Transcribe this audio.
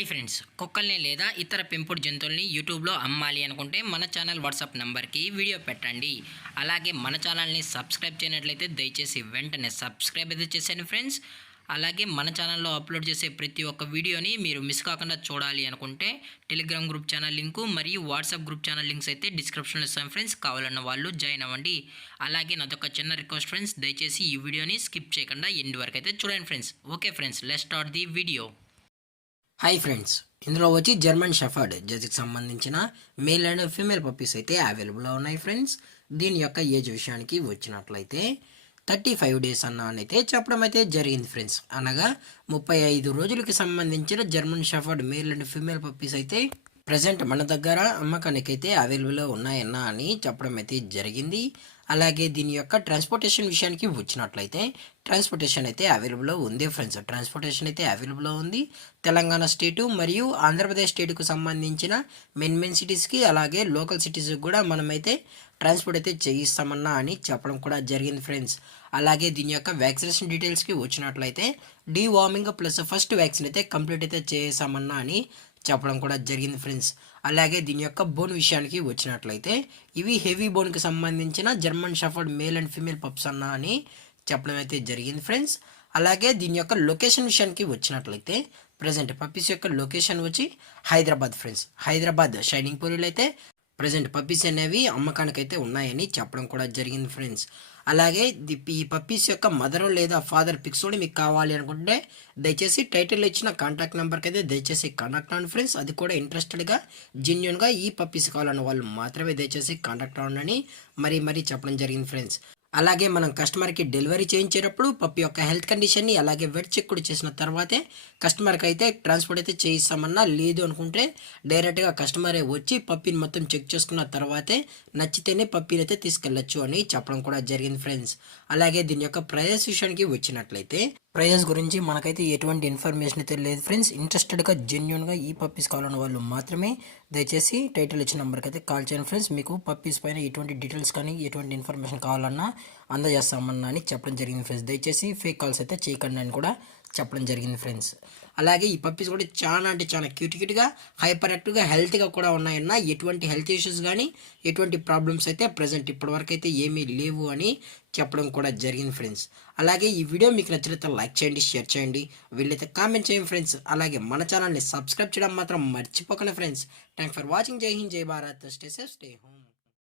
Hi friends, కుక్కల్ని లేదా ఇతర పెంపుడు జంతువుల్ని యూట్యూబ్లో అమ్మాలి అనుకుంటే మన ఛానల్ వాట్సాప్ నెంబర్కి వీడియో పెట్టండి. అలాగే మన ఛానల్ని సబ్స్క్రైబ్ చేయనట్లయితే దయచేసి వెంటనే సబ్స్క్రైబ్ అయితే చేసేయండి ఫ్రెండ్స్. అలాగే మన ఛానల్లో అప్లోడ్ చేసే ప్రతి ఒక్క వీడియోని మీరు మిస్ కాకుండా చూడాలి అనుకుంటే టెలిగ్రామ్ గ్రూప్ ఛానల్ లింకు మరియు వాట్సాప్ గ్రూప్ ఛానల్ లింక్స్ అయితే డిస్క్రిప్షన్లో ఇస్తాను ఫ్రెండ్స్. కావాలన్న వాళ్ళు జాయిన్ అవ్వండి. అలాగే నాదొక చిన్న రిక్వెస్ట్ ఫ్రెండ్స్, దయచేసి ఈ వీడియోని స్కిప్ చేయకుండా ఎండ్ వరకు అయితే చూడండి friends. Okay friends, let's start the video. Hi friends, ఇందులో వచ్చి జర్మన్ షెఫర్డ్ జెర్సీకి సంబంధించిన మేల్ అండ్ ఫీమేల్ పప్పీస్ అయితే అవైలబుల్లో ఉన్నాయి ఫ్రెండ్స్. దీని యొక్క ఏజ్ విషయానికి వచ్చినట్లయితే 35 డేస్ అయితే చెప్పడం అయితే జరిగింది ఫ్రెండ్స్. అనగా 35 రోజులకి సంబంధించిన German shepherd male and female puppies అయితే ప్రజెంట్ మన దగ్గర అమ్మకానికి అయితే అవైలబుల్లో ఉన్నాయన్నా అని చెప్పడం అయితే జరిగింది. అలాగే దీని యొక్క ట్రాన్స్పోర్టేషన్ విషయానికి వచ్చినట్లయితే ట్రాన్స్పోర్టేషన్ అయితే అవైలబుల్లో ఉంది ఫ్రెండ్స్. ట్రాన్స్పోర్టేషన్ అయితే అవైలబుల్లో ఉంది. తెలంగాణ స్టేటు మరియు ఆంధ్రప్రదేశ్ స్టేట్కు సంబంధించిన మెయిన్ సిటీస్కి అలాగే లోకల్ సిటీస్కి కూడా మనమైతే ట్రాన్స్పోర్ట్ అయితే చేయిస్తామన్నా అని చెప్పడం కూడా జరిగింది ఫ్రెండ్స్. అలాగే దీని యొక్క వ్యాక్సినేషన్ డీటెయిల్స్కి వచ్చినట్లయితే డీవార్మింగ్ ప్లస్ ఫస్ట్ వ్యాక్సిన్ అయితే కంప్లీట్ అయితే చేసామన్నా అని చెప్పడం కూడా జరిగింది ఫ్రెండ్స్. అలాగే దీని యొక్క బోన్ విషయానికి వచ్చినట్లయితే ఇవి హెవీ బోన్కి సంబంధించిన German shepherd male and female pups అన్న అని చెప్పడం అయితే జరిగింది ఫ్రెండ్స్. అలాగే దీని యొక్క లొకేషన్ విషయానికి వచ్చినట్లయితే ప్రజెంట్ పప్పీస్ యొక్క లొకేషన్ వచ్చి హైదరాబాద్ ఫ్రెండ్స్. హైదరాబాద్ షైనింగ్ పూరిలో అయితే ప్రజెంట్ పప్పీస్ అనేవి అమ్మకానికైతే ఉన్నాయని చెప్పడం కూడా జరిగింది ఫ్రెండ్స్. అలాగే ఈ పప్పీస్ యొక్క మదర్ లేదా ఫాదర్ పిక్స్ కూడా మీకు కావాలి అనుకుంటే దయచేసి టైటిల్ ఇచ్చిన కాంటాక్ట్ నెంబర్కి అయితే దయచేసి కాంటాక్ట్ అవ్వండి ఫ్రెండ్స్. అది కూడా ఇంట్రెస్టెడ్గా జెన్యున్గా ఈ పప్పీస్ కావాలన్న వాళ్ళు మాత్రమే దయచేసి కాంటాక్ట్ అవ్వండి మరీ చెప్పడం జరిగింది ఫ్రెండ్స్. అలాగే మనం కస్టమర్కి డెలివరీ చేయించేటప్పుడు పప్పి యొక్క హెల్త్ కండిషన్ని అలాగే వెట్ చెక్ కూడా చేసిన తర్వాతే కస్టమర్కి అయితే ట్రాన్స్పోర్ట్ అయితే చేయిస్తామన్నా. లేదు అనుకుంటే డైరెక్ట్గా కస్టమరే వచ్చి పప్పిని మొత్తం చెక్ చేసుకున్న తర్వాతే నచ్చితేనే పప్పిని అయితే తీసుకెళ్ళచ్చు అని చెప్పడం కూడా జరిగింది ఫ్రెండ్స్. అలాగే దీని యొక్క ప్రైస్ విషయానికి వచ్చినట్లయితే ప్రైజెస్ గురించి మనకైతే ఎటువంటి ఇన్ఫర్మేషన్ అయితే లేదు ఫ్రెండ్స్. ఇంట్రెస్టెడ్గా జెన్యున్గా ఈ పప్పీస్ కావాలన్న వాళ్ళు మాత్రమే దయచేసి టైటిల్ ఇచ్చిన నెంబర్కి అయితే కాల్ చేయండి ఫ్రెండ్స్. మీకు పప్పీస్ పైన ఎటువంటి డీటెయిల్స్ కానీ ఎటువంటి ఇన్ఫర్మేషన్ కావాలన్నా అందజేస్తామన్నా అని చెప్పడం జరిగింది ఫ్రెండ్స్. దయచేసి ఫేక్ కాల్స్ అయితే చేయకండి అని కూడా చెప్పడం జరిగింది ఫ్రెండ్స్. అలాగే ఈ పప్పీస్ కూడా చాలా అంటే చాలా క్యూట్గా హైపర్ యాక్టివ్గా హెల్తీగా కూడా ఉన్నాయన్న. ఎటువంటి హెల్త్ ఇష్యూస్ కానీ ఎటువంటి ప్రాబ్లమ్స్ అయితే ప్రజెంట్ ఇప్పటివరకు అయితే ఏమీ లేవు అని చెప్పడం కూడా జరిగింది ఫ్రెండ్స్. అలాగే ఈ వీడియో మీకు నచ్చినట్లయితే లైక్ చేయండి, షేర్ చేయండి, వీళ్ళైతే కామెంట్ చేయండి ఫ్రెండ్స్. అలాగే మన ఛానల్ని సబ్స్క్రైబ్ చేయడం మాత్రం మర్చిపోకండి ఫ్రెండ్స్. Thanks for watching. జై హింద్, జై Bharat, stay safe, stay home.